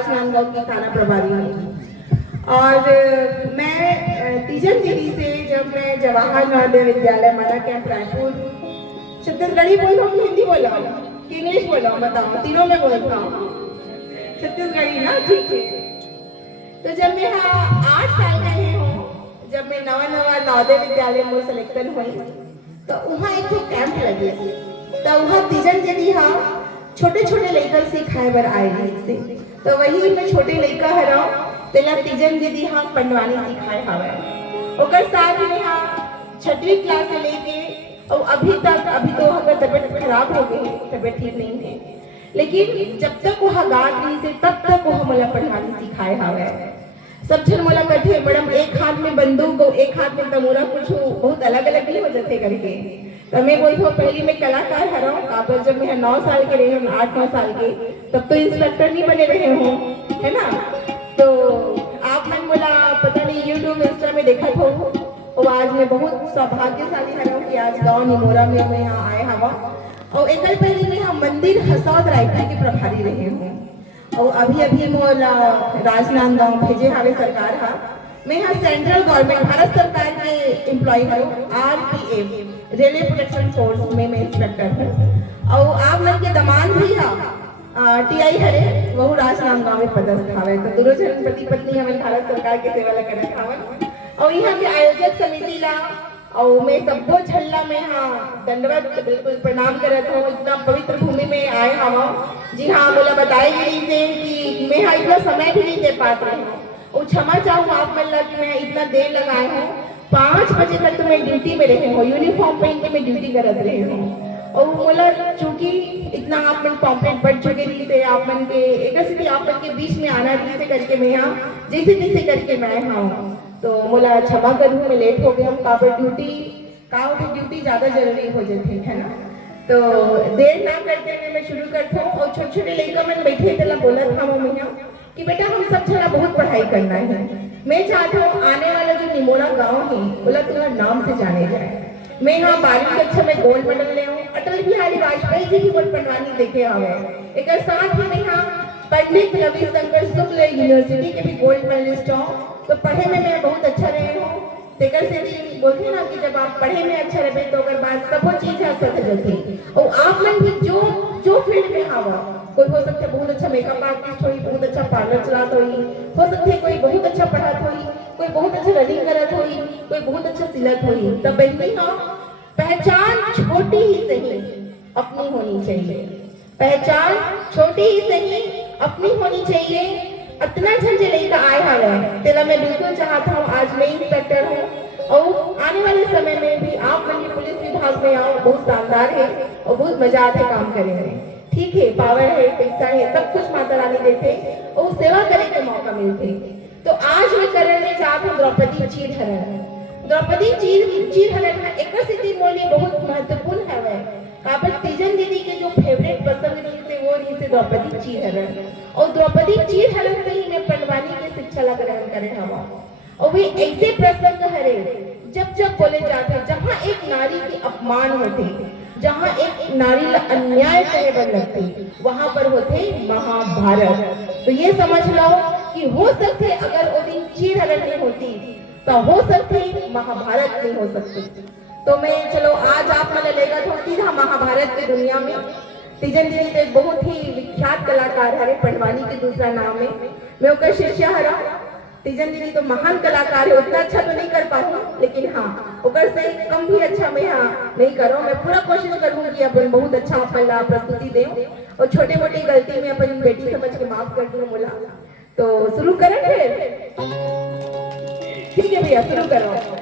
राजनांदगांव की थाना प्रभारी हूँ। और मैं तीजन दीदी से जब मैं जवाहर नवोदय विद्यालय मना कैंप रायपुर, छत्तीसगढ़ी बोल रहा हूँ, हिंदी बोल रहा हूँ कि इंग्लिश बोल रहा हूँ, बताओ, तीनों में बोल रहा हूँ, छत्तीसगढ़ी ना, ठीक है। तो जब मैं 8 साल का हूँ, जब मैं नवा नवोदय विद्यालय में सिलेक्शन हुई, तो वहाँ एक कैंप लगे, तो वहाँ तीजन दीदी छोटे छोटे लड़का सिखाए बर आए से, तो वही मैं छोटे लड़का हरा तेला तीजन दीदी पंडवानी सिखाए हवे। ओकर साथ में 6वीं क्लास से लेके और अभी तक, अभी तो अगर तबीयत खराब हो गई, तबीयत ठीक नहीं है, लेकिन जब तक वह गात रही से तब तक वह मोला पढ़ानी सिखाए हवे। सब जन मोला कहते मैडम एक हाथ में बंदूक और एक हाथ में तमोरा, कुछ बहुत अलग अलग नहीं हो जाते करके। तो मैं बोलती हूँ पहली मैं कलाकार हरा हूँ, काबर जब मैं 9 साल के रहे हूँ, 8-9 साल के, तब तो इंस्पेक्टर नहीं बने रहे हूँ, है ना। तो आप मन बोला पता नहीं यूट्यूब इंस्टा में देखा हो, और आज मैं बहुत सौभाग्यशाली हरा हूँ कि आज गाँव निमोरा में मैं यहाँ आए हवा। और एक पहले मैं यहाँ मंदिर हसौद रायपुर के प्रभारी रहे हूँ, और अभी अभी मोला राजनांदगांव भेजे हवे सरकार मैं यहाँ सेंट्रल गवर्नमेंट भारत सरकार के एम्प्लॉय हूँ, RPF रेलवे प्रोटेक्शन फोर्स में मैं इंस्पेक्टर हूँ। और आप मन के दमान भी TI हरे वह राजनांदगांव में पदस्थ हवे। तो दोनों जन पति पत्नी हमें भारत सरकार के सेवा ला करत हवन। और यहाँ के आयोजक समिति ला और मैं सबको छल्ला में दंडवत बिल्कुल प्रणाम करत हूँ। इतना पवित्र भूमि में आए हवा। जी हाँ, बोला बताई गई थे कि मैं इतना समय भी नहीं दे पात रही हूँ, और क्षमा चाहूँ आप मतलब कि मैं इतना देर लगाए हूँ। 5 बजे तक तो मैं ड्यूटी में रहे हूँ, यूनिफॉर्म पहन के मैं ड्यूटी करत रही हूँ। और बोला चूंकि इतना आप मन पॉम्पलेट बढ़ चुके नहीं थे, आप मन के एक आप मन के बीच में आना जैसे करके मैं यहाँ जैसे तैसे करके मैं आया हूँ। तो बोला क्षमा करूँ मैं लेट हो गया, काबर ड्यूटी ज़्यादा जरूरी हो जाती है ना। तो देर ना करते हुए मैं शुरू करता हूँ। और छोटे छोटे लड़का मन बैठे थे बोला था मम्मी कि बेटा हम सब छड़ा बहुत पढ़ाई करना है। मैं चाहता हूँ आने वाला जो निमोरा गांव है बोला तुम्हारा नाम से जाने जाए। मैं यहाँ 12वीं कक्षा में गोल्ड मेडल ले हूँ। अटल बिहारी वाजपेयी जी की गोल्ड पंडवानी देखे हवे। एक साथ ही मैं यहाँ पंडित रविशंकर शुक्ल यूनिवर्सिटी के भी गोल्ड मेडलिस्ट हूँ। तो पढ़े में मैं बहुत अच्छा रहे हूँ। तेकर से भी बोलते ना कि जब आप पढ़े में अच्छा रहे तो अगर बात सब चीज है सच जाती। और आप मन भी जो फील्ड में हवा, कोई हो सकता है बहुत अच्छा मेकअप आर्टिस्ट हुई, बहुत अच्छा पार्लर चलात हुई, हो सकता है कोई बहुत अच्छा पढ़ात हुई, कोई बहुत अच्छा रनिंग करत हुई, कोई बहुत अच्छा सिलत हुई। तब बहनी पहचान छोटी ही सही अपनी होनी चाहिए। पहचान छोटी ही सही अपनी होनी चाहिए। इतना झंझे लेकर आए हवे तेरा मैं बिल्कुल चाहता हूँ आज मैं इंस्पेक्टर हूँ और आने वाले समय में भी आप मन के पुलिस विभाग में आओ। बहुत शानदार है और बहुत मजा आते काम करेंगे। ठीक है, पावर है, पैसा है, सब कुछ माता रानी देते और सेवा करे के मौका मिलते। तो आज मैं करने चाहती हूँ द्रौपदी चीरहरण। द्रौपदी चीरहरण एक स्थिति मोली बहुत महत्वपूर्ण है। काबर तीजन दीदी के जो फेवरेट पसंद रही थे वो रही थे द्रौपदी चीरहरण। और द्रौपदी चीरहरण से ही मैं पंडवानी की शिक्षा ला ग्रहण करे हवा। और वे ऐसे प्रसंग हरे जब जब बोले जाते जहाँ एक नारी के अपमान होते, जहाँ एक नारी ला अन्याय कहे बर लगते, वहां पर होते महाभारत। तो ये समझ लो कि हो सकते अगर वो दिन चीरहरण नहीं होती तो हो सकते महाभारत नहीं हो सकती। तो मैं चलो आज आप मैंने लेगा तो सीधा महाभारत की दुनिया में तीजन दीदी एक बहुत ही विख्यात कलाकार हरे पंडवानी के दूसरा नाम में मैं उनका शिष्य हरा। तीजन दीदी तो महान कलाकार है, उतना अच्छा तो नहीं कर पाऊँ लेकिन हाँ उकर से कम भी अच्छा मैं नहीं करूँ। मैं पूरा कोशिश करूँ कि अपन बहुत अच्छा अपन प्रस्तुति दें और छोटे मोटे गलती में अपन बेटी समझ के माफ कर दूँ। बोला तो शुरू करें फिर? ठीक है भैया, शुरू करो।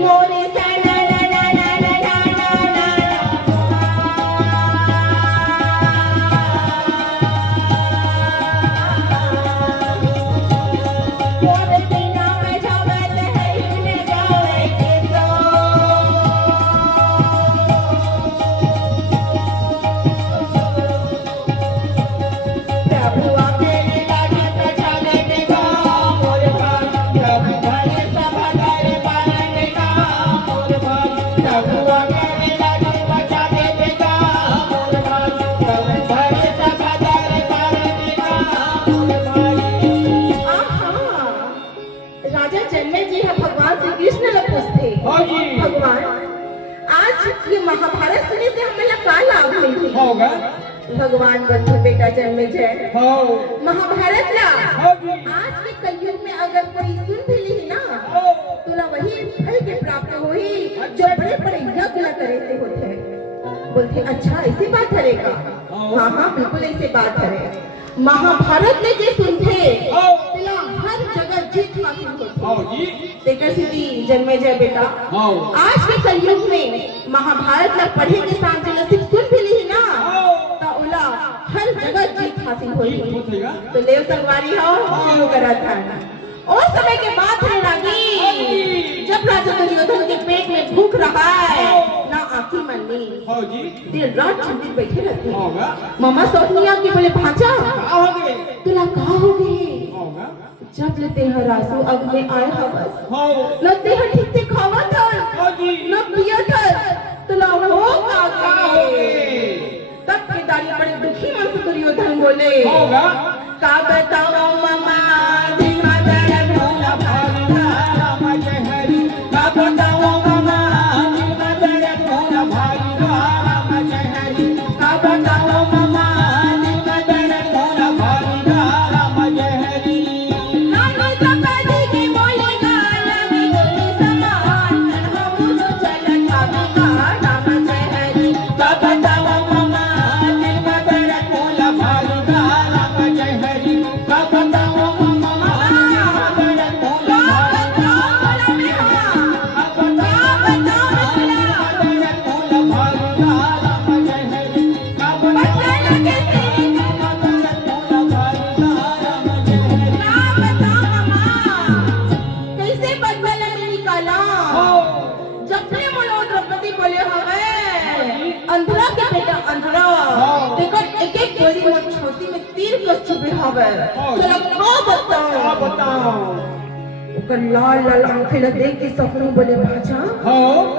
मोरे सना ना ना ना ना ना ना मोरे सीना में झपत है इसने गावे के सो प्रभु अकेले लागे पछाने के गाँव मोर भाग प्रभु भले सभा करे पारने का मोर भाग प्रभु अकेले लागे पछाने के गाँव मोर भाग प्रभु भले सभा करे पारने का मोर भाग आहा राजा जन्मे जी है भगवान श्री कृष्ण ल पूछते हाँ जी। भगवान आज ये महाभारत सुनने से हमें का लाभ मिलती होगा भगवान बोलते बेटा जन्मे जय हो महाभारत ला हाँ जी। आज के कलयुग में अगर कोई सुन भी ली ना तो ना वही फल के प्राप्त होई जो बड़े बड़े यज्ञ ला करे से होते हैं बोलते अच्छा ऐसी बात करेगा हाँ हाँ बिल्कुल ऐसी बात है महाभारत में जो सुनते तिला हर जगह जीत हासिल होती हाँ जी। देखकर सीधी जन्मे जय बेटा हाँ आज के कलयुग में महाभारत ला पढ़े के साथ जो सिर्फ सुन भी ली ना तो उला हर जगह जीत हासिल होई होगा तो देव संगवारी हो शुरू करा था और समय के बाद है रानी जब राजा दुर्योधन के पेट में भूख रहा है ना आंखें मननी हाँ जी। दिन रात चिंतित बैठे रहते होगा मामा सोचनिया के बोले भाचा हो गए तुला कहा हो गई होगा जब लेते हैं रासू अब में आए हवस हो न ते ठीक से खावा था हाँ जी। न पिया था तुला हो हो गए गए तब के दानी बड़े दुखी मन से दुर्योधन बोले होगा का बताओ मामा दिखा दर भोला भाला राम जय हरि का बताओ मामा दिलमा दर भोला भाई राम जय हरि का बताओ मामा दिलमा दर भोला भाई राम जय हरि नानो तकादी के बोलेगा लगी गोली समान हम तो चल खावे का राम जय हरि का बताओ मामा दिलमा दर भोला भाई राम जय हरि का बताओ मामा दिलमा दर भोला भाई कैसे बदला में निकाला जबने बोलो द्रौपदी बोले हवे अंधरा के बेटा अंधरा देखो एक एक गोली में छोटी में तीर कस छुपे हवे चलो को बताओ ओकर लाल लाल आंखें ला देख के सपनू बोले भाजा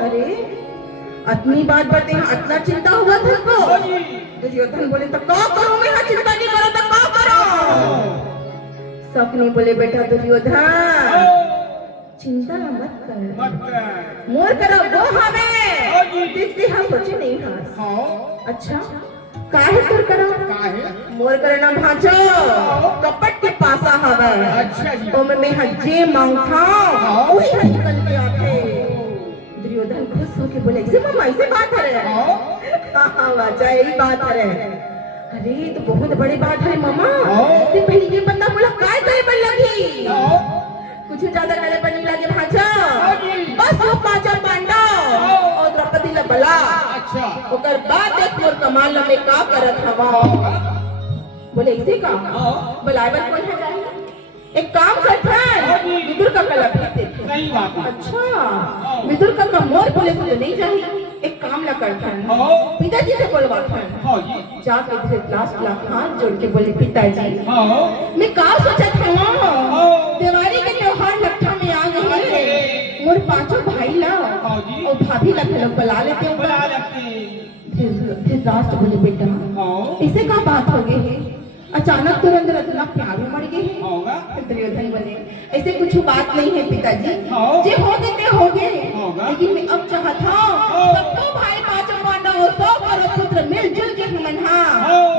अरे अतनी बात बते हैं अतना चिंता हुआ था को दुर्योधन बोले तो का करूं मैं हाँ चिंता नहीं करो तो का करो सपनी बोले बेटा दुर्योधन चिंता ना मत कर मोर करो वो हवे दिखती हम सोचे नहीं हास अच्छा काहे कर करो मोर करना भाजो कपट के पासा हवे अच्छा जी। तो मैं हजे मांगता वही हज निकल के आते दुर्योधन खुश होके बोले ऐसे मामा ऐसे बात है हाँ बाजा यही बात है अरे ये तो बहुत बड़ी बात है मामा ते पहले ये बंदा बोला काय करे बन लगी कुछ ज्यादा करे बन नहीं लगे भाजा बस वो पांचा पांडव और द्रौपदी ला बला अच्छा ओकर बाद एक मोर कमाल में का करत हवा बोले ऐसे का बलावर कौन है जाए एक काम करते हैं विदुर का कला भेज देते सही बात है अच्छा विदुर का मोर बोले तो नहीं चाहिए एक काम ला करते हैं पिताजी से बोलवाते हैं हाँ जी। जाके लास्ट ला हाथ जोड़ के बोले पिताजी हाँ मैं का सोचत हूँ दिवाली के त्योहार लट्ठा में आ गई है मोर पांचों भाई ला हाँ जी। और भाभी ला लोग बुला लेते हैं बुला लेते हैं। फिर लास्ट बोले बेटा हाँ ऐसे का बात हो गई है अचानक तुरंत रत्ना प्यार में मर गए हैं होगा दुर्योधन बोले ऐसे कुछ बात नहीं है पिताजी हाँ। जे हो गए ते हो गए होगा। लेकिन मैं अब चाहता हूँ सबको भाई पांचों पांडव सौ करो पुत्र मिलजुल के हम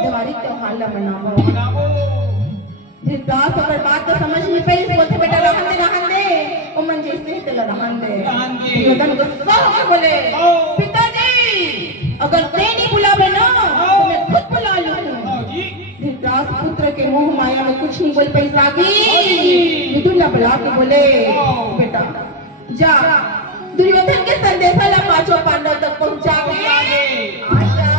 दिवाली त्योहार ला मनावो मनावो धृतराष्ट्र अगर बात तो समझ नहीं पाई बोलते बेटा रहन दे ओ मन जैसे ही तेला रहन दे दुर्योधन गुस्सा होकर बोले पिताजी अगर ते नहीं बुलावे ना तो मैं खुद बुला लूं हाँ जी। धृतराष्ट्र पुत्र के मोह माया में कुछ नहीं बोल पाई सागी मिथुन ला बुला के बोले बेटा जा दुर्योधन के संदेशा ला पांचों पांडव तक पहुंचा के आजा।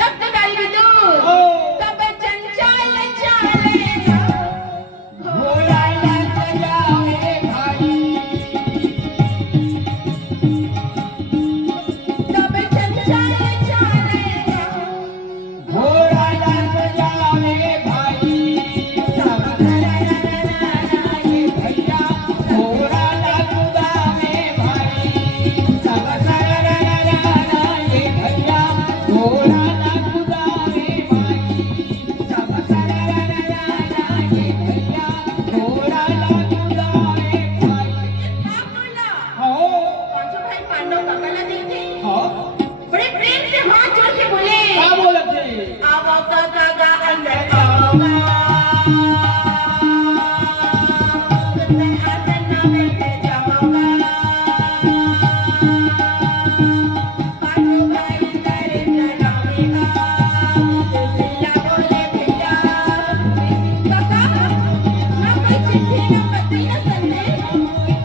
तब तक विदुर तब चंचल चालेगा घोड़ा ला सजावे भाई तब चंचल चालेगा घोड़ा ला सजावे भाई सब सरारा ये भैया घोड़ा ला कुदावे भाई सब सरारा ये भैया घोड़ा ला कुदावे भाई सब सरारा ये भैया घोड़ा ला कुदावे भाई। हो पांचों भाई पांडव का गला देखते हो बड़े प्रेम से हाथ जोड़ के बोले क्या बोलत है आओ काका अंदर आओगा सुंदर आसन में बैठ जाओगा पांचों भाई करे प्रणामेगा सिला बोले भैया काका ना कोई चिट्ठी ना पत्री ना संदेश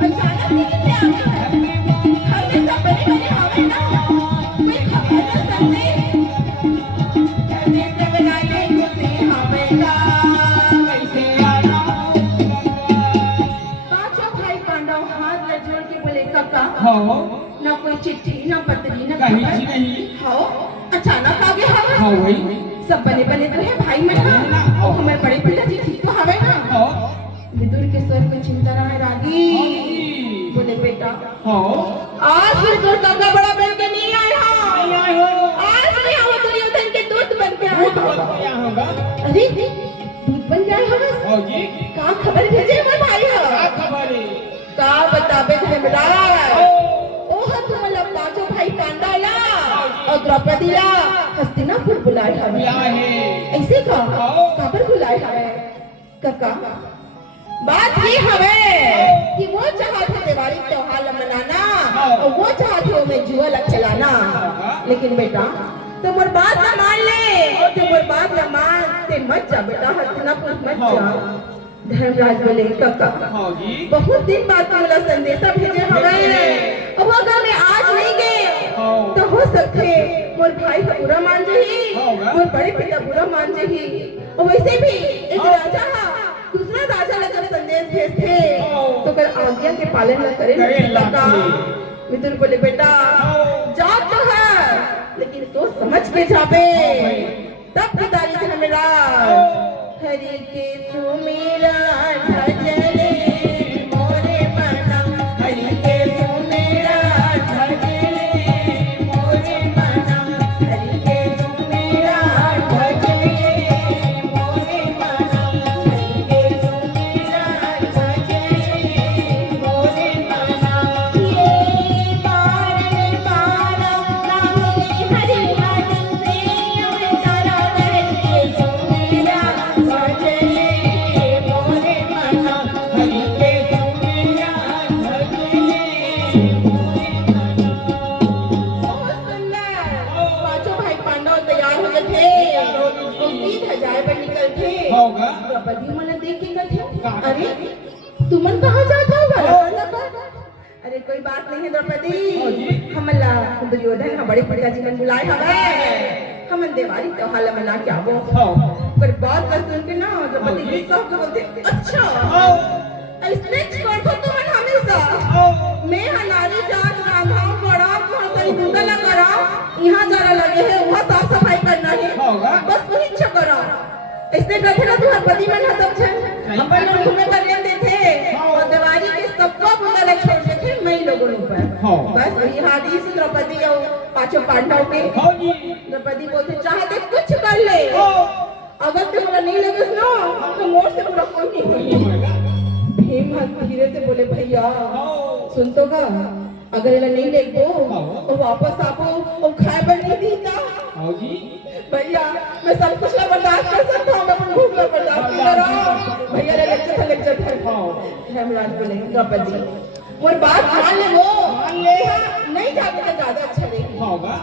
अचानक दिखे से आ गया हमने सब बने बने हवे ना कोई खबर ना संदेश करने से बनाए खुशी हमेगा कैसे आना पांचों भाई पांडव हाथ में जोड़ के बोले काका हो ना कोई चिट्ठी ना पत्री ना कहीं खबर सी नहीं हाँ अचानक आ गया हवा हो वही सब बने बने तो है भाई में ना और हमें बड़े पिताजी ठीक तो हवे ना हो विदुर के स्वर में चिंता रहा रागी बोले बेटा हो आज विदुर काका बड़ा बन के नहीं आया नहीं आए हो आज भी हम दुर्योधन के दूत बन के आए भूत बन गया होगा अरे दूत बन जाए हम हो जी का खबर भेजे हमारे भाई हो क्या खबर है का बताबे धर्मराज ओ ओह तुम लोग पांचों भाई पांडव ला और द्रौपदी ला हस्तिनापुर बुलाए हवे क्या है ऐसे का काबर बुलाए हवे काका बात ये हवे कि वो चाहते दिवाली त्योहार मनाना और वो चाहते हो मैं जुआ खिलाना लेकिन बेटा तुम और बात ना मान ले और तुम और बात ना मानते मत जा बेटा हस्तिनापुर मत जा धर्मराज बोले काका हो जी बहुत दिन बाद तुमला संदेशा भेजे हवे अब अगर मैं आज नहीं गए तो हो सकते मोर भाई का बुरा मान जही मोर बड़े पिता बुरा मान जही और वैसे भी एक राजा दूसरा राजा ला जब संदेश भेजते तो कर आज्ञा के पालन न करे काका मित्र बोले बेटा जा तो है लेकिन सोच समझ के जाबे तब पिताजी धर्मराज हरि के सुमेरा भजले मोरे मना हरि के सुमेरा भजले मोरे मना हरि के सुमेरा भजले मोरे मना हरि के सुमेरा भजले मोरे मना ये बारण बारा नाम हरि भजन से उतारा हरि के सुमेरा भजले मोरे मना हरि के सुमेरा भजले मोरे मना बहुत सुंदर पांचों भाई पांडव तैयार हो गए थे और तीन हजार पर निकल थे होगा द्रौपदी मन देख के कहते अरे तुमन कहाँ जाता होगा अरे कोई बात नहीं है द्रौपदी हमला दुर्योधन हम बड़े पिताजी मन बुलाए हवे हमन दिवाली त्योहार मना के आवो हो पर बात का सुन के ना द्रौपदी गुस्सा होकर बोलते अच्छा हो इसने करतो तुमन हमेशा हो मैं हनारी जात राधा बड़ा कोसरी दूधा न करा यहाँ जाना लगे है वहाँ साफ सफाई करना है होगा बस वही अच्छा करा इसने कहते ना तुम्हारे पति मन है सब छन अपन लोग घूमे पर ले देते और दिवाली के सबको बुला लग छोड़ देते मैं ही लोगों ऊपर बस वही हादी से द्रौपदी और पांचों पांडव के हो जी द्रौपदी बोलते चाहते कुछ कर ले हो अगर तुम्हारा नहीं लगे ना तो मोर से पूरा कोई नहीं होगा भीम धीरे से बोले भैया सुन तो का अगर इला नहीं लेको तो वापस आपो और खाए पर नहीं दीता हो जी भैया मैं सब कुछ ला बर्दाश्त कर सकता हूँ मैं अपन भूख ला बर्दाश्त नहीं कर रहा भैया रे लज्जत है हेमराज बोले द्रौपदी और बात मान ले वो नहीं जाते तो ज्यादा अच्छा नहीं होगा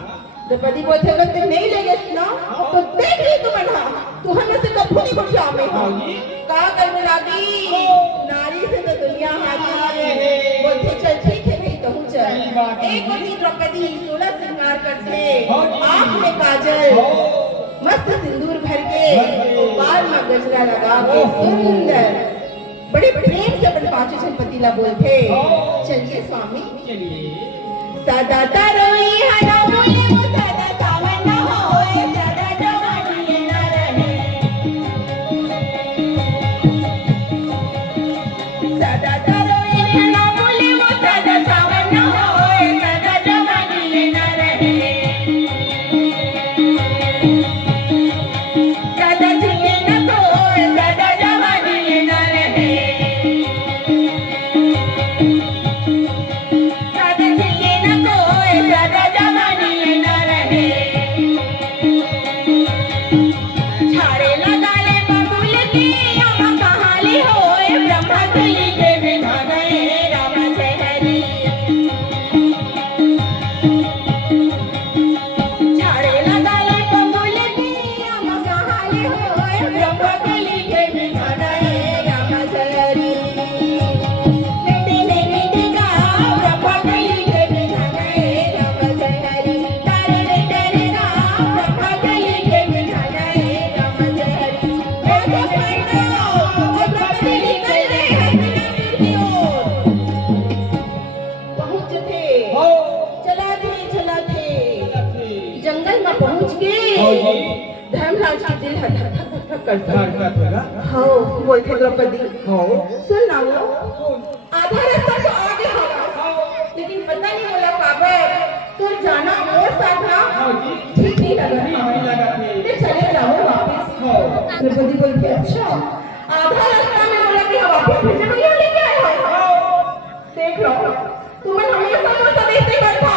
द्रौपदी बोलते अगर तुम नहीं लेगे ना तो देख ली तुम ना तू हमें से कभी नहीं कुछ आवे हाँ जी। का कर मिला नारी से तो दुनिया हारी है। बोलते चल ठीक है नहीं तो हूँ सही बात चल। है। एक होती द्रौपदी 16 श्रृंगार करते, हाँ जी। आँख में काजल, मस्त सिंदूर भर के, बाल में गजरा लगा के, सुंदर बड़े प्रेम से अपन पांचों जन पतीला बोलते। चलिए स्वामी चलिए सदा तरोई हरा बोले वो सदा सावन न होए, सदा जवानी न रहे, सदा तरोई हरा बोले वो सदा सावन न होए, सदा जवानी न रहे, सदा जिए न कोई, सदा जवानी न रहे, सदा जिए न कोई, सदा जवानी न रहे। झाड़े लगा ले बबूल की अम्मा कहाली होए, ब्रह्मा कली के बिना गए राम से हरी। झाड़े लगा ले बबूल की अम्मा कहाली होए, ब्रह्मा कली के बिना गए राम से हरी। बेटे ने बेटे का ब्रह्मा कली के बिना गए राम से हरी। तारे बेटे ने का ब्रह्मा कली के बिना गए राम से हरी। ऐसे पढ़ो और द्रौपदी निकल गए हस्तिनापुर की ओर। पहुंच थे, चला थे, जंगल में पहुंच के धर्मराज का दिल हक करता। हाँ बोलते द्रौपदी सुन ना वो आधा रास्ता तो आगे होगा, लेकिन पता नहीं बोला काबर तो जाना और साथा ठीक नहीं लगा, तो चले जाओ वापस। द्रौपदी बोलती अच्छा आधा रास्ता में बोला कि वापस भेजने को क्यों लेके आए हो? देख लो तुम्हें हमेशा तो सब ऐसे करता,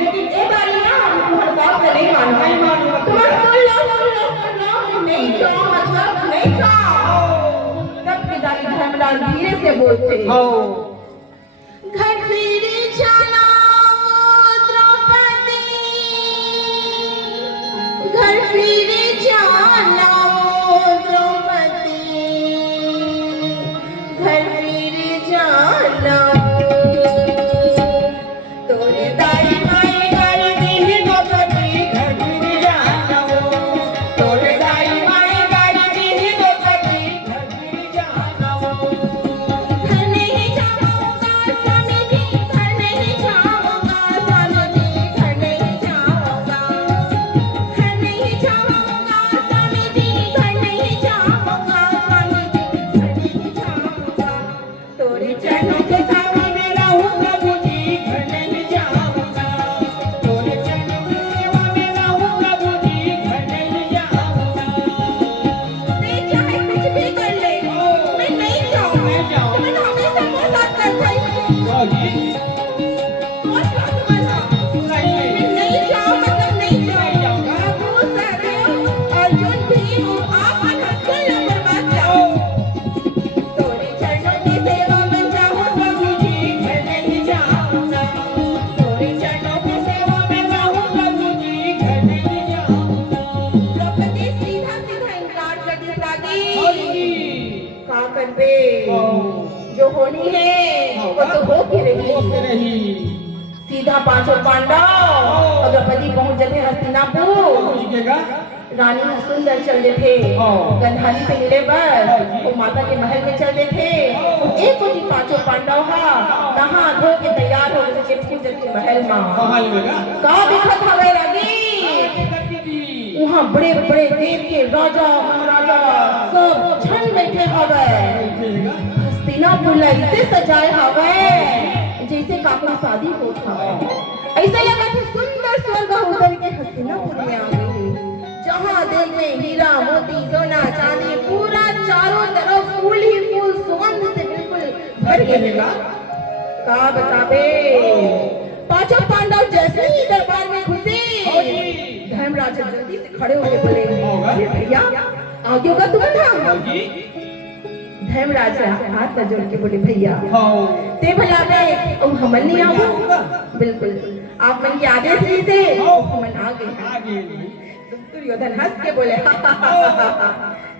लेकिन ये बारी ना तुम्हारे बाप ने नहीं माना। तुम्हें सुन लो नहीं जाओ मतलब नहीं जाओ। तब पिताजी धर्मराज धीरे से बोलते घर फिर जाना द्रौपदी, घर फिर जाना द्रौपदी, घर फिर जाना तोरे दाई माई गाड़ी दी द्रौपदी, घर फिर जाना तोरे दाई माई गाड़ी दी द्रौपदी, घर फिर जाना। घर नहीं जाऊंगा स्वामी जी, घर नहीं जाऊंगा स्वामी जी, घर नहीं जाऊंगा, घर नहीं जाऊंगा स्वामी जी, घर नहीं जाऊंगा स्वामी जी, घर नहीं जाऊंगा। तोरे चरणों के सामने में रहूं प्रभु जी, घर नहीं जाऊंगा, तोरे चरणों की सेवा में रहूं प्रभु जी, घर नहीं जाऊंगा। नहीं चाहे कुछ भी कर ले, मैं नहीं जाऊंगा। तुम्हें हमेशा मेरे साथ करता है। और क्या तुम्हारा? मैं नहीं जाऊं मतलब नहीं जाऊंगा। बाबू, सहदेव, अर्जुन, भीम, आप सुन लो पर बात जाओ। तोरे चरणों की सेवा में जाऊं प्रभु जी, घर नहीं जाऊंगा, तोरे चरणों की सेवा में जाऊं प्रभु जी, घर नहीं जाऊंगा। द्रौपदी सीधा सीधा इनकार कर दी दादी। का कर बे जो होनी है वो तो हो के रही। सीधा पांचों पांडव और द्रौपदी पहुंच जाते हस्तिनापुर। रानी सुंदर चल थे, गंधारी से मिले बस वो माता के महल में चल थे। एक को पांचों पांडव नहा धो के तैयार हो गए पूजन के महल में। का दिखत हवे रानी वहाँ बड़े बड़े देश के राजा महाराजा सब छन बैठे हवे। हस्तिनापुर ऐसे सजाए हवे जैसे काकों शादी हो था। ऐसा लगा कि सुंदर स्वर्ग उतर के हस्तिनापुर में आ गई, जहाँ दिल में हीरा मोती सोना चांदी पूरा चारों तरफ फूल ही फूल सुगंध से बिल्कुल भर गया। का बताबे पांचों पांडव जैसे ही दरबार में घुसे धर्मराज जल्दी से खड़े होके बोले अरे भैया आगे होगा तुम्हें। धर्मराज हाथ न जोड़ के बोले भैया ते भला में हमन नहीं आओ। बिल्कुल आप मन के आदेश से हमन आ गए। दुर्योधन हंस के बोले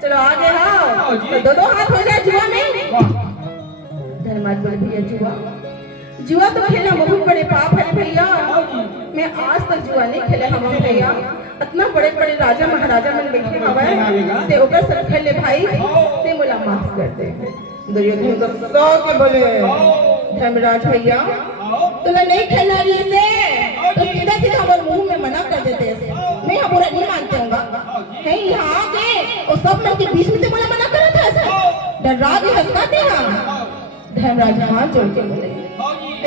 चलो आगे आओ तो दो हाथ हो जाए जुआ में। धर्मराज बोले भैया जुआ जुआ तो खेलना बहुत बड़े पाप है भैया। मैं आज तक जुआ नहीं खेले हम भैया। इतना बड़े बड़े राजा महाराजा मन बैठे हवे ते ओकर सब खेल ले भाई ते मोला माफ कर दे। दुर्योधन तो सौ के बोले धर्मराज भैया तुम्हें नहीं खेलना रही से तो सीधा सीधा हमारे मुंह में मना कर देते। मैं यहाँ बुरा नहीं मानते हूँ है यहाँ आके और सब लोग के बीच में तो मना करा था ऐसा डरा के हंसते हैं। धर्मराज हाथ जोड़ के बोले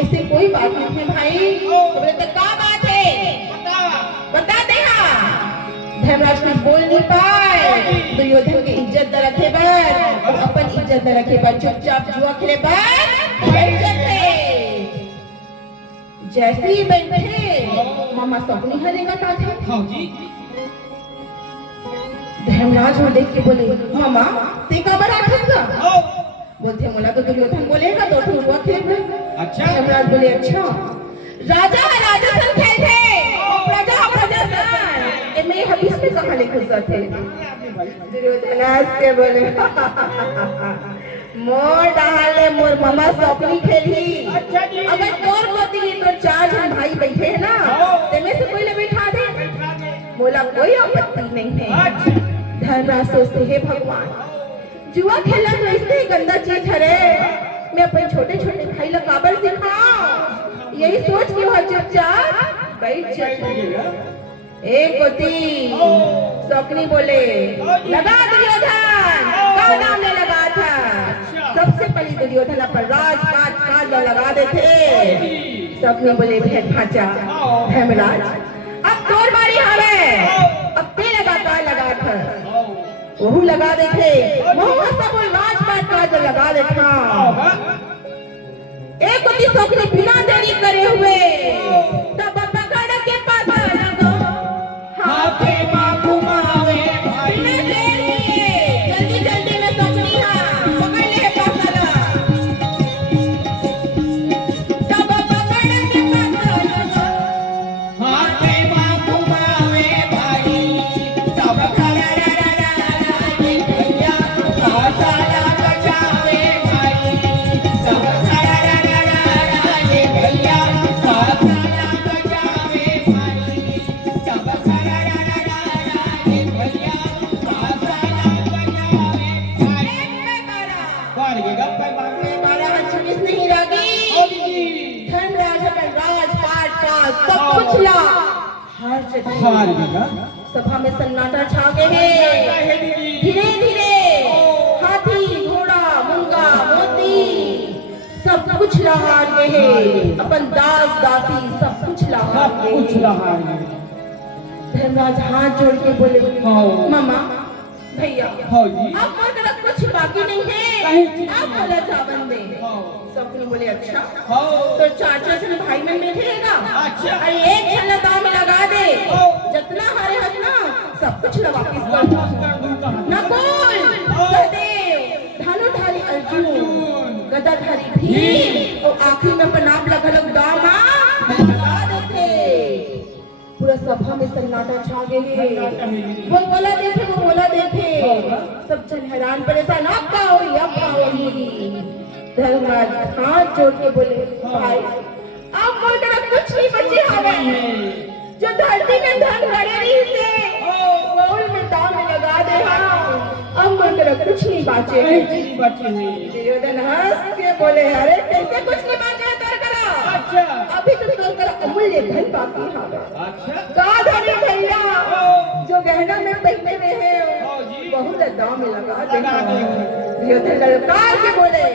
ऐसे कोई बात नहीं है भाई। बोले तो क्या बात है बता दे। धर्मराज कुछ बोल नहीं पाए। दुर्योधन की इज्जत न रखे पर और अपन इज्जत न रखे पर चुपचाप जुआ खेले पर बैठ जाते। जैसे ही बैठे मामा सपनी हरेगा था धर्मराज वो देख के बोले मामा ते का बड़ा खसगा बोलते मोला तो दुर्योधन बोलेगा तो जुआ खेले। अच्छा धर्मराज बोले अच्छा राजा सन खेलते प्रजा सन ए मैं हबीस में कहां ले घुसा थे। दुर्योधन हंस के बोले मोर डाले मोर मामा सपनी खेली। अच्छा जी अगर तोर पति तो चार जन भाई बैठे हैं ना ते में से कोई ले बैठा दे बोला कोई आपत्ति नहीं है। धर्मराज सोचते हे भगवान जुआ खेलना तो इससे गंदा चीज है मैं अपने छोटे छोटे भाई लोग काबर सिखाऊं यही सोच के वह चुपचाप बैठ जाए। एक होती सपनी बोले लगा दुर्योधन का नाम ने लगा था। सबसे पहले दुर्योधन पर राजपाट काज लगा देते। सपनी बोले भेद भाचा धर्मराज अब तोर बारी हवे अब ते लगा था वहू लगा देखे वहू सब राजपाट काज लगा देखा। एक होती सपनी बिना देरी करे हुए तब पकड़ के पास लगो हाथे बाबू मावे भाई ने देर किए जल्दी जल्दी में सपनी पकड़ ले पास लगा तब पकड़ के पास लगो हाथे बाबू मावे भाई तब खड़ा भैया साला बचावे भाई तब सभा में सन्नाटा छा गए हैं। धीरे धीरे हाथी घोड़ा मूंगा मोती सब कुछ लहार गए हैं। अपन दास दासी सब कुछ लहार गए। धर्मराज हाथ जोड़ के बोले मामा भैया अब मेरा कुछ बाकी नहीं है आप बोला चावल दे। सपनी बोले अच्छा तो चाचा से भाई में बैठेगा अरे एक छल्ला दाव में लगा दे जितना हारे हस ना सब कुछ वापिस कर नकुल सहदेव धनुधारी अर्जुन गदाधारी भीम और आखिरी में प्रणाम लगल दामा लगा देते। पूरा सभा में सन्नाटा छा गए। वो बोला देखे सब जन हैरान परेशान अब का होई। धर्मराज हाथ जोड़ के बोले भाई अब मोर तरफ कुछ नहीं बचे हवे जो धरती में धन गड़े रही से गोल में दाम में लगा दे अब मोर तरफ कुछ नहीं बचे। दुर्योधन हंस के बोले अरे कैसे कुछ नहीं बचे तेरे करा अभी तो तोर करा अमूल्य धन बाकी हवे का धनी भैया जो गहना में पहने रहे बहुत दाम में लगा दे। दुर्योधन ललकार के बोले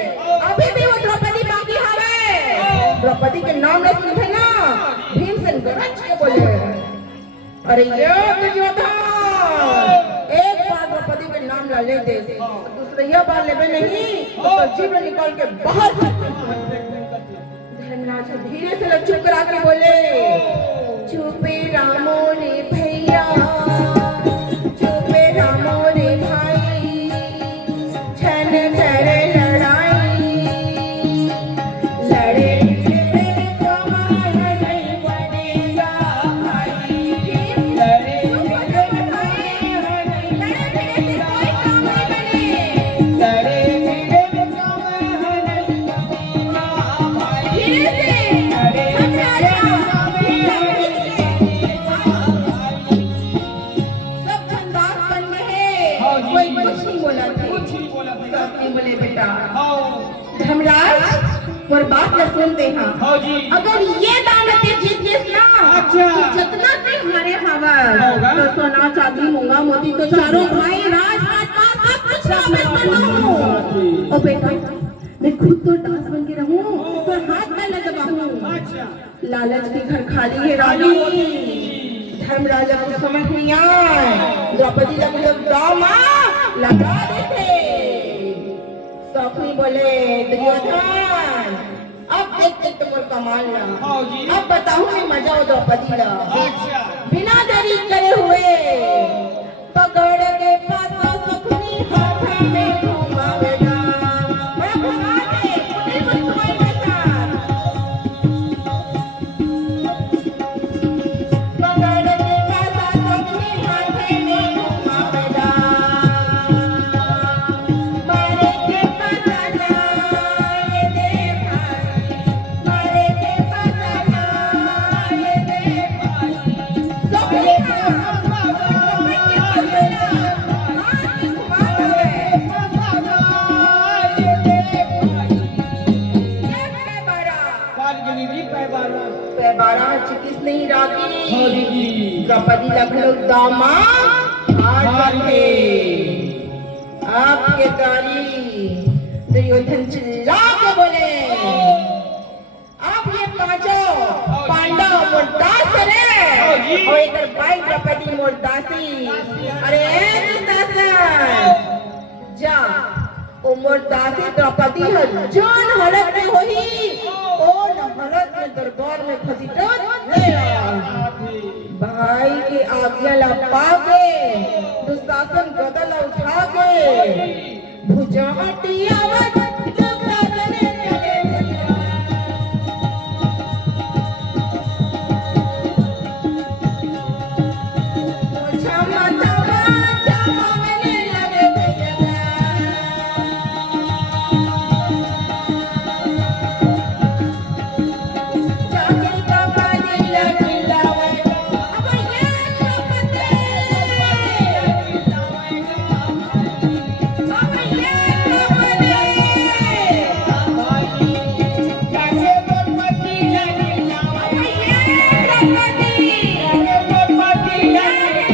अभी भी वो द्रौपदी बाकी हवे। द्रौपदी के नाम न सुने ना भीमसेन गरज के बोले अरे ये दुर्योधन एक बार द्रौपदी के नाम ला ले दे दूसरी बार लेबे नहीं तो जीभ निकाल के बाहर। धर्मराज धीरे से चुप करा के बोले चुपे रामो रे भैया चुपे रामो रे भाई छन कर लड़ाई लड़े सबने बोले बेटा हो धर्मराज मोर बात न सुनते हैं हो जी अगर ये दानत जीत गेस ना अच्छा। तो जितना ते हमारे होगा। हवा तो सोना चांदी मूंगा मोती तो चारों भाई राजपाट सब कुछ वापस कर ओ बेटा मैं खुद तो दास बन के रहूं तो हाथ में न दबाऊं अच्छा लालच के घर खाली है रानी धर्मराजा को समझ नहीं आए द्रौपदी लोग दामा लगा देते सौखनी बोले दुर्योधन अब देख तुम कमाल ला हाँ जी। अब बताऊं मैं मजा हो द्रौपदी ला अच्छा बिना देरी करे हुए पकड़ के पासा सौखनी हाथ में घुमावेगा मैं घुमा दे पुलिस तुम्हारे पैसा पकड़ के पासा सौखनी हाथ में घुमावेगा मारे के पासा जाए दे भाई मारे के पासा जाए दे भाई सौखनी चिकित्स नहीं हो रागी दीदी द्रौपदी लखनऊ दामा हार गए आपके तारी दुर्योधन चिल्ला के बोले आप ये पांचों पांडव मुर्दास रे और इधर भाई द्रौपदी मुर्दासी अरे दुशासन जा ओ मुर्दासी द्रौपदी है जान हड़प में होई ओ न हड़प में दरबार में घसीटत ले भाई के आज्ञा ला पाके दुशासन गदल उठा के भुजा हटियावत दुशासन चले क्षमा तवा क्षमा मैंने लगे भैया जाके द्रौपदी लखिलावे अब ये द्रौपदी अब ये द्रौपदी जाके द्रौपदी लखिलावे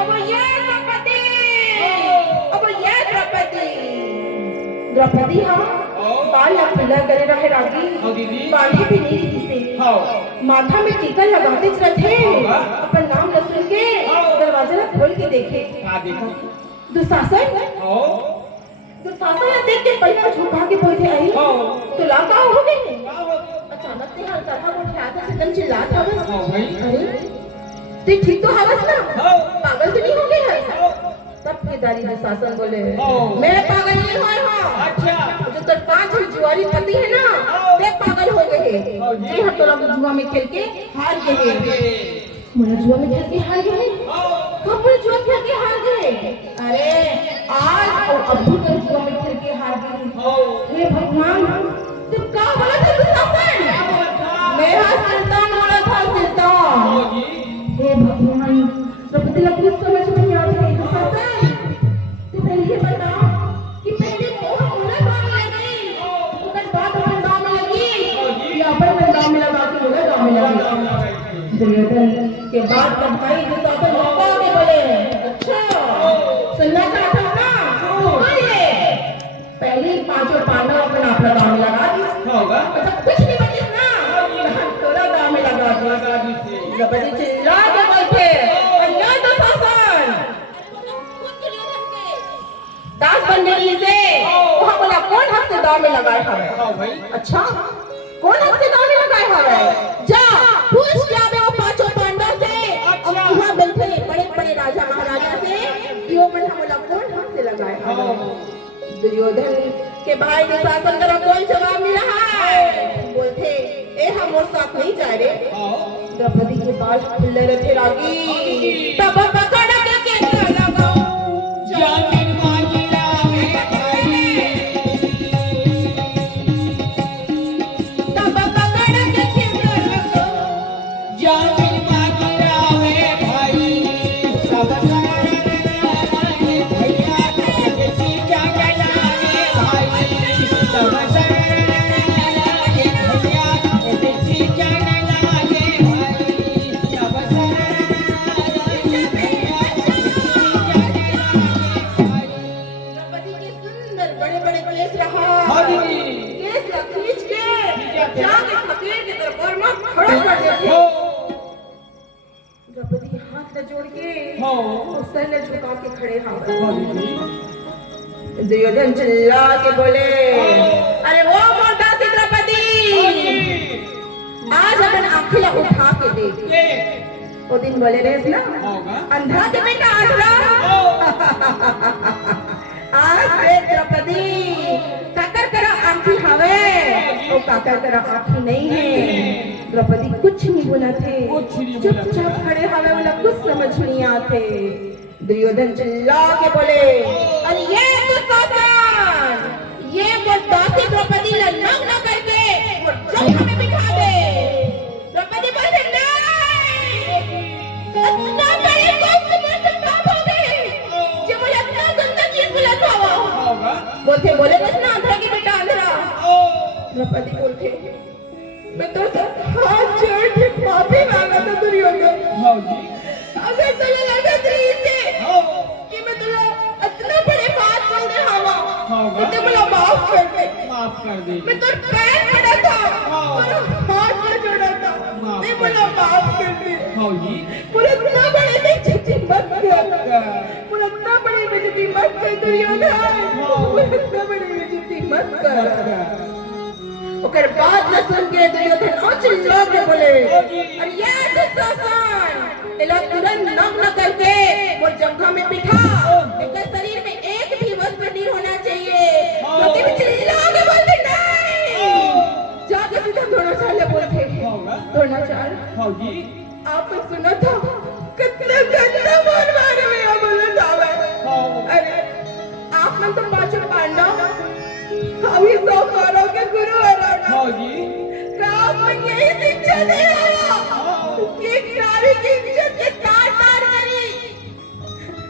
अब ये द्रौपदी अब ये द्रौपदी द्रौपदी हाँ बाल खुला करे रहे रागी हो दीदी। बांधे भी नहीं रीति से हो माथा में टीका लगाते रहे होगा। अपन नाम न सुन के हाँ। दरवाजा ला खोल के देखे का देखो दुशासन हो दुशासन ला देख के पलक झुका के बोलते आई हो तो ला का हो गए का हो अचानक से हर तरह वो ख्याल से दम चिल्लात हवस हो भाई अरे ते ठीक तो हवस ना हो पागल तो नहीं हो गए है हो तब के दारी दुशासन बोले हाँ। मैं पागल नहीं हुआ हूँ अच्छा जो तेरे पांच जुआरी पति है ना हाँ। वे पागल हो गए हाँ जी। जी हाँ तोरा जुआ में खेल के हार गए मुझे जुआ में खेल के हार गए कब मुझे जुआ खेल के हार गए अरे आज और अब्बू तो जुआ में खेल के हार गए हे भगवान तुम क्या बोला था दुशासन मेरा सुल्तान बोला था सुल्तान हे भगवान द्रौपदी ला कुछ समझ में नहीं आता है दुशासन तू पहले ये बताओ कि पहले मोह बोला दाम लगी उधर बात अपन दाम में लगी या अपन में दाम में लगा के बोला दाम में लगी दुर्योधन के बाद तब भाई दुशासन मौका के बोले अच्छा सुनना चाहता हूँ ना सुन ले पहले ही पांचों पांडव अपना अपना दाम में लगा दी होगा अच्छा कुछ नहीं बचे ना हम तोरा दाम में लगा दी द्रौपदी चिल्ला के बोलते अन्या दुशासन दास बंदगी से वहाँ बोला कौन हक से दाव में लगाए हवे हो भाई अच्छा कौन हक से दाव में लगाए हवे जा पूछ के आवे वो पांचों पांडव से अब वहाँ बैठे बड़े बड़े राजा महाराजा से कि वो मन बोला कौन हक से लगाए हवे दुर्योधन के भाई दुशासन का कोई जवाब नहीं रहा है बोलते ए हम और साथ नहीं जा रहे हो द्रौपदी के बाल खुले रहे रागी तब पकड़ के केंद्र लगाओ जामिन मांगिला है भाई तब पकड़ के केंद्र लगाओ जामिन मांगिला है भाई सब सारा भैया केस रहा हाँ दीदी केस ला खींच के क्या थे? जाके फकीर के दरबार में खड़ा कर देते हो द्रौपदी हाथ न जोड़ के हो और सर न झुका के खड़े हावे हाँ दीदी दुर्योधन चिल्ला के बोले अरे वो मोटा सी द्रौपदी आज अपन आँखिला उठा के देख देख वो दिन बोले रेस ना होगा अंधा के बेटा अंधा आज देख द्रौपदी काकर करा आँखी हवे वो काकर करा आँखी नहीं है द्रौपदी कुछ नहीं बोला थे कुछ नहीं बोला थे। चुपचाप खड़े हवे उन्हें कुछ समझ नहीं आते दुर्योधन चिल्ला के बोले अरे ये दुशासन ये वो दासी द्रौपदी ला नग्न करके वो जंग में बिठा दे द्रौपदी बोले नहीं इतना बड़े कष्ट में से पाप हो गए जो मुझे इतना गंदा चीज मिला था होगा बोले बस ना अंधरा की बेटा अंधरा ओ द्रौपदी बोलते मैं तो सब हाथ जोड़ के माफी मांगा था दुर्योधन हाँ जी अगर तुझे लगा थी इसे हो कि मैं तुझे इतना बड़े बात बोल रहा हूँ होगा तो मुझे माफ कर दे माफ कर दे मैं तो पैर पड़ा था और हाथ में जोड़ा था माफ नहीं कर मुझे माफ कर दे हाँ जी पूरे इतना बड़े बेइज्जती मत कर पूरे इतना बड़े बेइज्जती मत कर दुर्योधन पूरे इतना बड़े बेइज्जती मत कर ओकर बात न सुन के दुर्योधन और चिल्ला के बोले अरे ये दुशासन इला तुरंत नग्न करके वो जंघा में बिठा इसके शरीर में एक भी वस्त्र नहीं होना चाहिए क्योंकि मैं चिल्ला के बोलते नहीं जाके सीधा द्रोणाचार्य बोलते होगा द्रोणाचार्य हाँ जी आपने सुना था कितना गंदा मारवाड़ में आप बोला था हाँ अरे आपने तो पांचों पांडव अभी सौ कौरव के गुरु है हाँ जी राम में यही शिक्षा दे रहा कि एक नारी की इज्जत के तार तार करी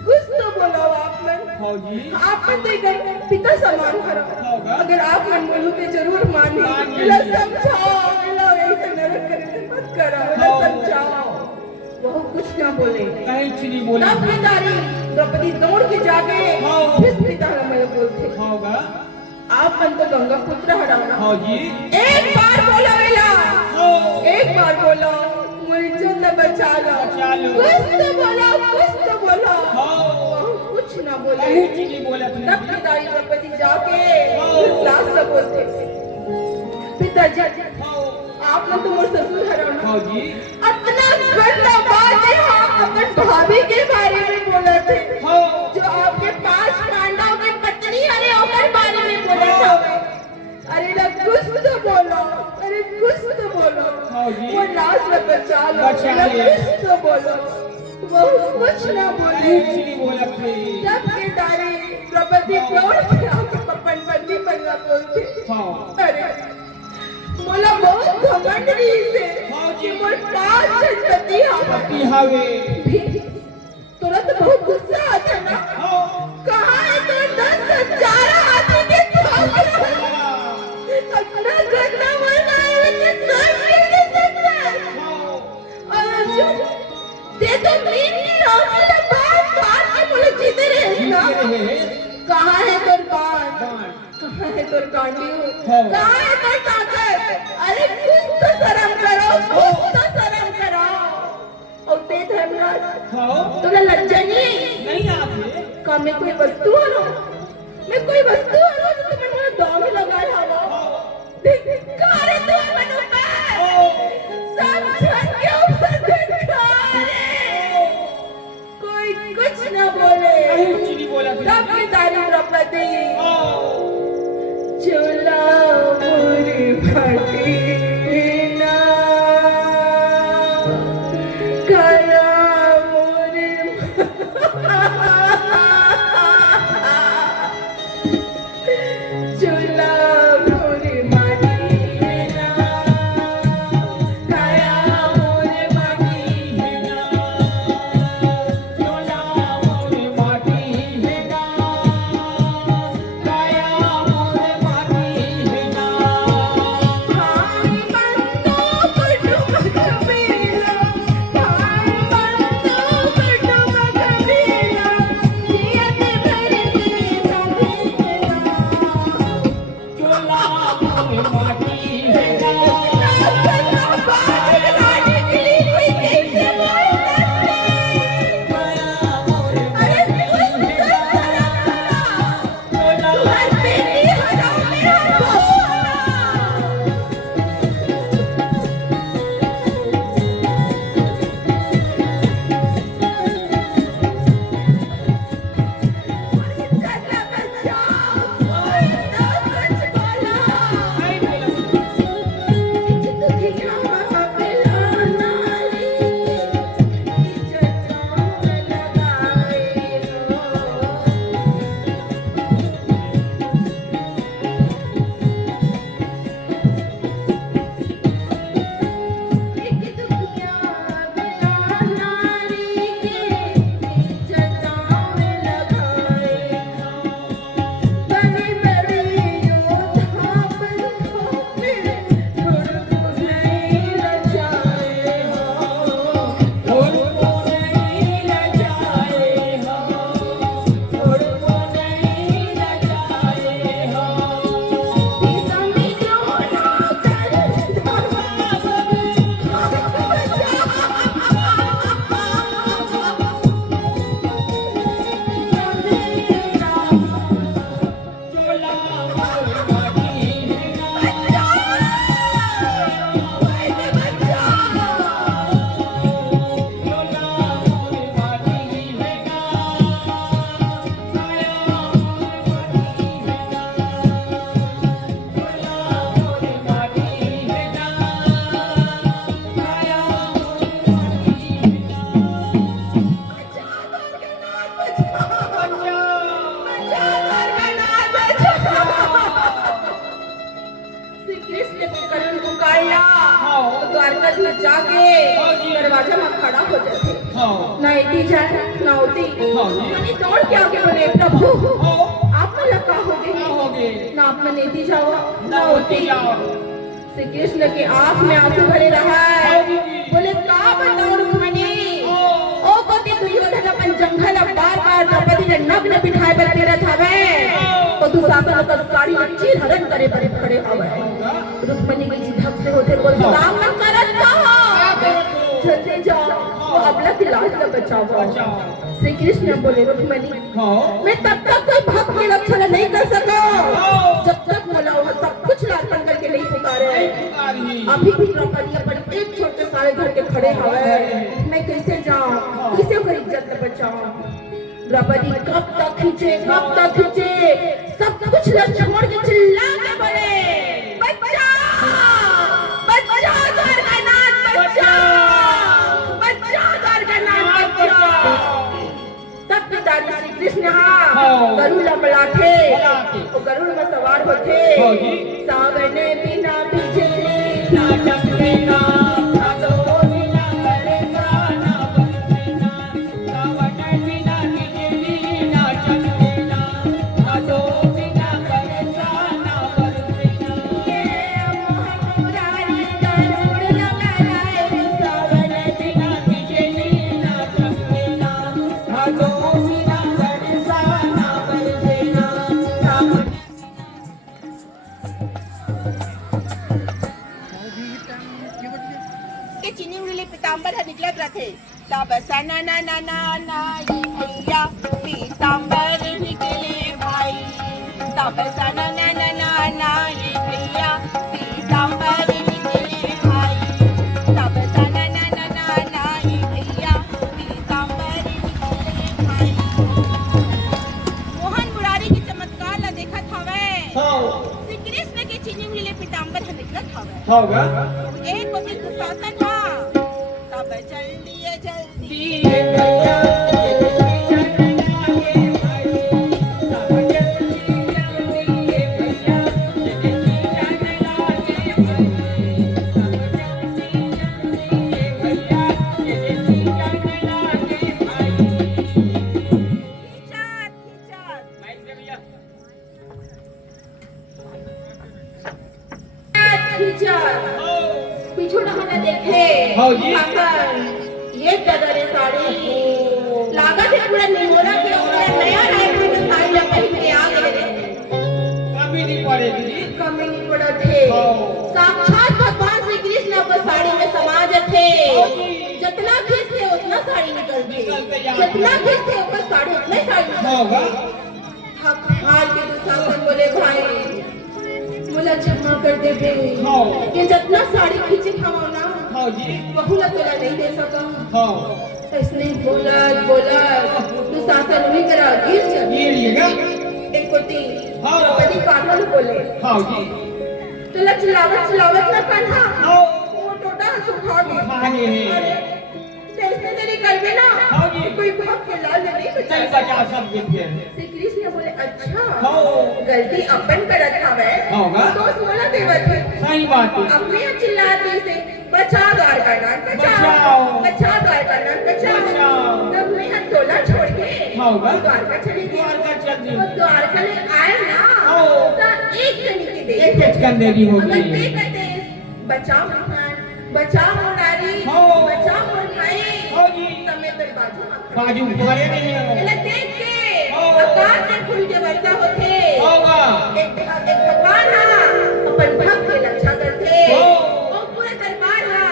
कुछ तो बोला आपने हाँ जी आपने तो एक पिता समान करा होगा अगर आप मन बोलू तो जरूर मानी मानी। इला समझाओ इला ऐसे नरक करे से मत करो इला हाँ। समझाओ वो कुछ ना बोले कहीं चीनी बोली तब पितारी द्रौपदी दौड़ के जाके हाँ। फिर पिता रमल बोलते होगा आप मन तो गंगा पुत्र हराना हाँ जी एक बार बोला वेला हो एक बार बोला मुझे इज्जत बचा लो बचा लो। कुछ तो बोला कुछ तो बोला हाँ कुछ ना बोले कहीं चीनी बोला तब पिताजी द्रौपदी जाके हाँ। सास से बोलते पिताजी हाँ आप लोग तो मोर ससुर हराना हाँ जी इतना गंदा बात है हाँ अपने भाभी के बारे में बोला थे हाँ जो आपके 5 पांडव की पत्नी अरे ओकर बारे में बोला था अरे ना कुछ तो बोलो अरे कुछ तो बोलो हाँ जी। वो लाश में बचा लो बचा ना लिया। कुछ तो बोलो वो कुछ ना बोले कहीं चीनी बोला थे जब के दारी द्रौपदी दौड़ के आके पपन बंदी बनना बोलते हाँ अरे बोला बहुत घमंड रही से हाँ कि जी। मोर 5 जनपति पति हवा हावे तुरंत बहुत गुस्सा आता ना हाँ कहाँ है तो 10,000 हाथी के थाप रहा अपना गंदा मरना है तो सब कैसे सकता है और अर्जुन दे तो मीन की आंखें ना बात बात के बोले जीते रहे ना कहाँ है तोर बात कहाँ है तोर कांडियो कहाँ है तोर ताकत अरे कुछ तो शर्म करो कुछ तो शर्म करो और ते धर्मराज हाँ तुला लज्जा नहीं नहीं आते का मैं कोई वस्तु हरो मैं कोई वस्तु हरो जो तुमने मेरे दाव में लगाया हवा धिक्कार है तुम्हें मनु पे सब जन के ऊपर धिक्कार है कोई कुछ न बोले कहीं चीनी बोला थे तब की तारी द्रौपदी हाँ चूल्हा पूरी फटी ना कला मोरे चूल्हा पूरी माटी ना कला मोरे माटी भाई बंदो कुटुंब कबीला भाई बंदो कुटुंब कबीला जियत भरती हाँ। द्वारकाधीश जाके हाँ जी। दरवाजा में खड़ा हो जाते, हाँ। ना इटी जाए ना होती, हाँ जी। मैंने दौड़ के आके बोले प्रभु हाँ। आप में लगा हो क्या गए, हो गए? ना आप में नीति जाओ ना होती जाओ। श्री कृष्ण की आंख में आंसू भरे रहा है। हाँ जी। बोले का बताओ रुक्मणी, हाँ। ओ पति दुर्योधन अपन जंगल अब बार द्रौपदी ने नग्न बिठाए पर तीरथ हवे, हाँ। तो दुशासन का साड़ी में चीर हरण करे पर खड़े हवे। रुक्मणी की झिझक से होते बोल हाँ। काम न करत कहो, क्या करत हो? जल्दी जाओ वो अबला की लाज का बचाओ। बचाओ। श्री कृष्ण बोले रुक्मणी हाँ। मैं तब तक कोई भक्त के लक्षण नहीं कर सका हाँ। जब तक मोला वो सब कुछ लापन करके नहीं पुकारे। नहीं पुकारी। अभी भी द्रौपदी अपन एक छोटे सारे घर के खड़े हवे, मैं कैसे जाऊं, किसे को इज्जत बचाऊं। द्रौपदी कब तक खींचे, सब कुछ छोड़ के चिल्ला के बोले बच्चा बच्चा द्वारकानाथ बच्चा बच्चा द्वारकानाथ बच्चा। तब पिताजी श्री कृष्ण हाँ। गरुड़ बलाथे, बलाथे। वो गरुड़ में सवार होते, हाँ जी। सावन बिना बिजली ना चमकेगा, ना तो बिना बरसा, ना बरसेगा। सावन बिना बिजली ना चमकेगा, ना तो बिना बरसा, ना बरसेगा। मुरारी गरुड़ न बनाए, सावन बिना बिजली ना चमकेगा, ना तो बिना बरसा, ना बरसेगा। सावन के चीनी उड़ले पीतांबर है निकलत रथे, तब सना ना ना ना ना ये भैया पीतांबर निकले भाई, तब सना ना ना ना ना ये भैया पीतांबर निकले भाई, तब सना ना ना ना ना ये भैया पीतांबर निकले भाई। मोहन मुरारी की चमत्कार ला देखत हवे, हाँ। श्री कृष्ण के चीनी उड़ले पीतांबर है निकलत हवे, होगा। एक पति दुशासन था, तब चल दिए जल्दी दिए भैया ये भाई, सब जल्दी जल्दी ये भैया, जल्दी जाने लागे भाई, सब जल्दी जल्दी ये भैया, जल्दी जाने लागे भाई। खिंचात खिंचात माइक दे भैया। खिंचात पीछू न देखे हाँ जी। शासन ये ददरे साड़ी लागत है पूरा निमोरा के ऊपर नया रायपुर में साड़ी ला पहन के आ गए रे, कभी नहीं पड़ेगी जी। कमी नहीं पड़ा थे। हाँ। साक्षात भगवान श्री कृष्ण को साड़ी में समा थे, हाँ जी। जितना खींचते उतना साड़ी निकलती, निकलते जाते। जितना खींचते ऊपर साड़ी उतना ही साड़ी निकलती। होगा। थक हार के दुशासन बोले भाई मुला क्षमा कर दे बे, हाँ। ये जितना साड़ी खींचे खाओ ना हाँ जी। बहुला तोला नहीं दे सका। हाँ। तो इसने बोला दुशासन वही करा गिर चल ये लिएगा। एक कोटी हाँ। द्रौपदी कानल बोले हाँ जी। तो चिल्लावत ना कान्हा हाँ। वो टोटा सुखा गया। आगे है। अरे तो इसने तेरी कलबे ना हाँ जी। कोई भाग के लाल नहीं चल बचा। बचा सब दिन श्री कृष्ण बोले अच्छा हाँ। गलती अपन करत हवे, होगा। तो सोना देवत है सही बात है। अपने चिल्लाते से बचा द्वारकानाथ बचाओ। बचा द्वारकानाथ बचाओ। बचाओ। तब मैं हाथ तोला छोड़ के होगा। द्वारका चली गई। द्वारका चल दी। वो द्वारका में आए ना हाँ। तो एक कनी की दे एक कचकन देरी हो अगर गई ते है। कहते बचाओ महान बचाओ मोनारी हाँ। बचाओ मोर भाई हाँ जी। तमे तेरे बाजू में खड़े। बाजू मारे नहीं है। एला देख के हाँ। आकाश में फूल के वर्षा होते, होगा। एक भगवान हा अपन भक्त के रक्षा करते, हाँ। वो पूरे दरबार हा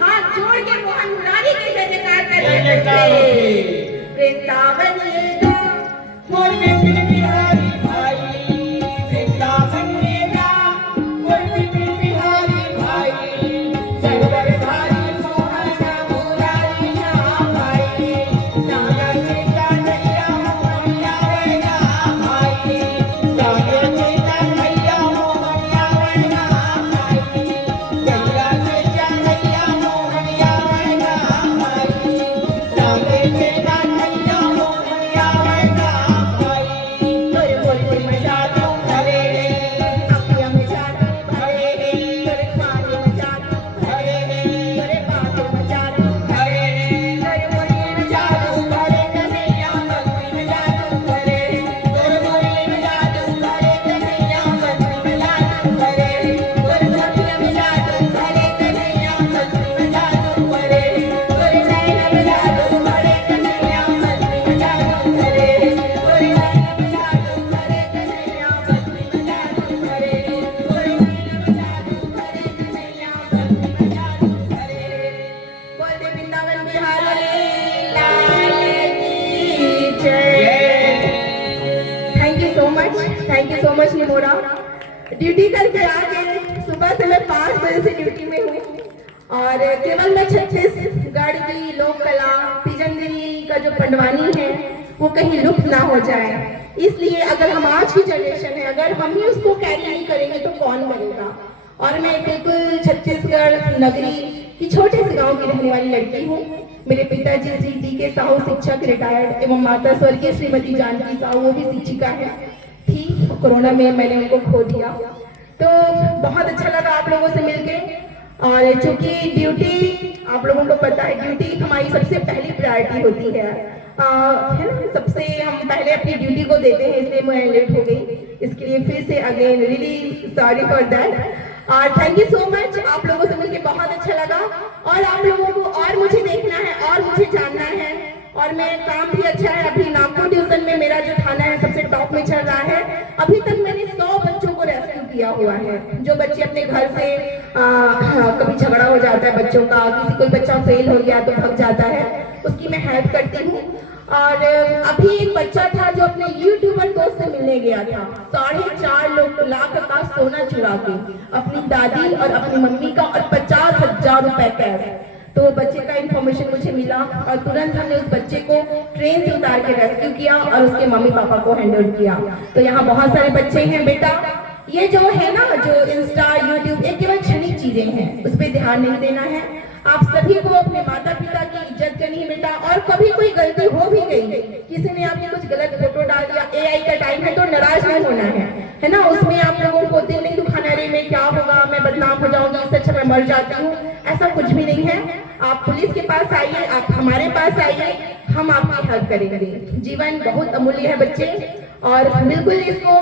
हाथ जोड़ के मोहन मुरारी के जय जयकार जय जयकार करते होते। वृंदावन ये गा मोर बिपिन बिहारी भाई, वृंदावन में गा। मोर बिपिन बिहारी भाई, सरवर भाई मोहन मुरारी ना भाई। जाने के कन्हैया मोहन आवेगा भाई, जाने के कन्हैया मोहन आवेगा भाई, जाने के कन्हैया मोहन आवेगा भाई, जाने के कन्हैया मोहन आवेगा भाई। तोरे बोलते में जादू भरे रे, अखियां में जादू भरे तोरे खाने में जादू सो मच निमोरा। ड्यूटी करके आ गए, सुबह से मैं 5 बजे से ड्यूटी में हूँ और केवल मैं छत्तीसगढ़ की लोक कला तीजनगिरी का जो पंडवानी है वो कहीं लुप्त ना हो जाए। इसलिए अगर हम आज की जनरेशन है, अगर हम ही उसको कैरी नहीं करेंगे तो कौन करेगा। और मैं बिल्कुल छत्तीसगढ़ नगरी की छोटे से गांव की रहने वाली लड़की हूँ। मेरे पिताजी श्री डी.के. साहू शिक्षक रिटायर्ड एवं माता स्वर्गीय श्रीमती जानकी साहू वो भी शिक्षिका है थी। कोरोना में मैंने उनको खो दिया, तो बहुत अच्छा लगा आप लोगों से मिलके। और चूंकि ड्यूटी आप लोगों को पता है, ड्यूटी हमारी सबसे पहली प्रायोरिटी होती है ना। सबसे हम पहले अपनी ड्यूटी को देते हैं, इसलिए मैं लेट हो गई। इसके लिए फिर से again really sorry for that. Thank you so much, आप लोगों से मिलकर बहुत अच्छा लगा। और आप लोगों को और मुझे देखना है और मुझे जानना है, और मैं काम भी अच्छा है। अभी नागपुर ट्यूशन में मेरा जो थाना है सबसे टॉप में चल रहा है। अभी तक मैंने 100 बच्चों को रेस्क्यू किया हुआ है। जो बच्चे अपने घर से कभी झगड़ा हो जाता है बच्चों का, किसी कोई बच्चा फेल हो गया तो भाग जाता है, उसकी मैं हेल्प करती हूँ। और अभी एक बच्चा था जो अपने यूट्यूबर दोस्त से मिलने गया था, 4.5 लाख का सोना चुरा के, अपनी दादी और अपनी मम्मी का, और 50,000 रुपए कैश। तो बच्चे का इंफॉर्मेशन मुझे मिला और तुरंत हमने उस बच्चे को ट्रेन से उतार के रेस्क्यू किया और उसके मम्मी पापा को हैंडओवर किया। तो यहाँ बहुत सारे बच्चे हैं बेटा, ये जो है ना, जो इंस्टा यूट्यूब, ये केवल क्षणिक चीजें हैं, उस पर ध्यान नहीं देना है। आप सभी को अपने माता पिता की इज्जत करनी है बेटा। और कभी कोई गलती हो भी गई, किसी ने आपने कुछ गलत फोटो डाल दिया, AI का टाइम है तो नाराज नहीं होना है ना। उसमें आप लोगों को दिल नहीं दुखाना, रे में क्या होगा, मैं बदनाम हो जाऊंगी, इससे अच्छा मैं मर जाती हूँ, ऐसा कुछ भी नहीं है। आप पुलिस के पास आइए, आप हमारे पास आइए, हम आपकी हेल्प करेंगे। जीवन बहुत अमूल्य है बच्चे, और बिल्कुल इसको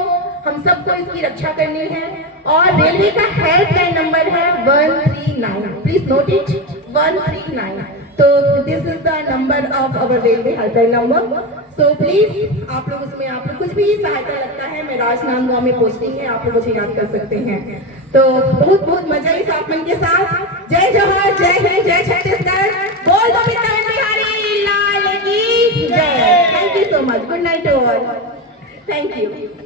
हम सबको इसकी रक्षा करनी है। और रेलवे का हेल्पलाइन नंबर है 139, प्लीज नोट इट, 139। तो this is the number of our railway helpline number. So please आप लोग उसमें, आप लोग कुछ भी सहायता लगता है, मैं राजनांदगांव में पोस्टिंग है, आप लोग मुझे याद कर सकते हैं। तो बहुत बहुत मजा इस आत्मन के साथ। जय जवाहर, जय हिंद, जय छत्तीसगढ़, बोल दो बिहारी लाल की जय। Thank you so much, good night to all, thank you.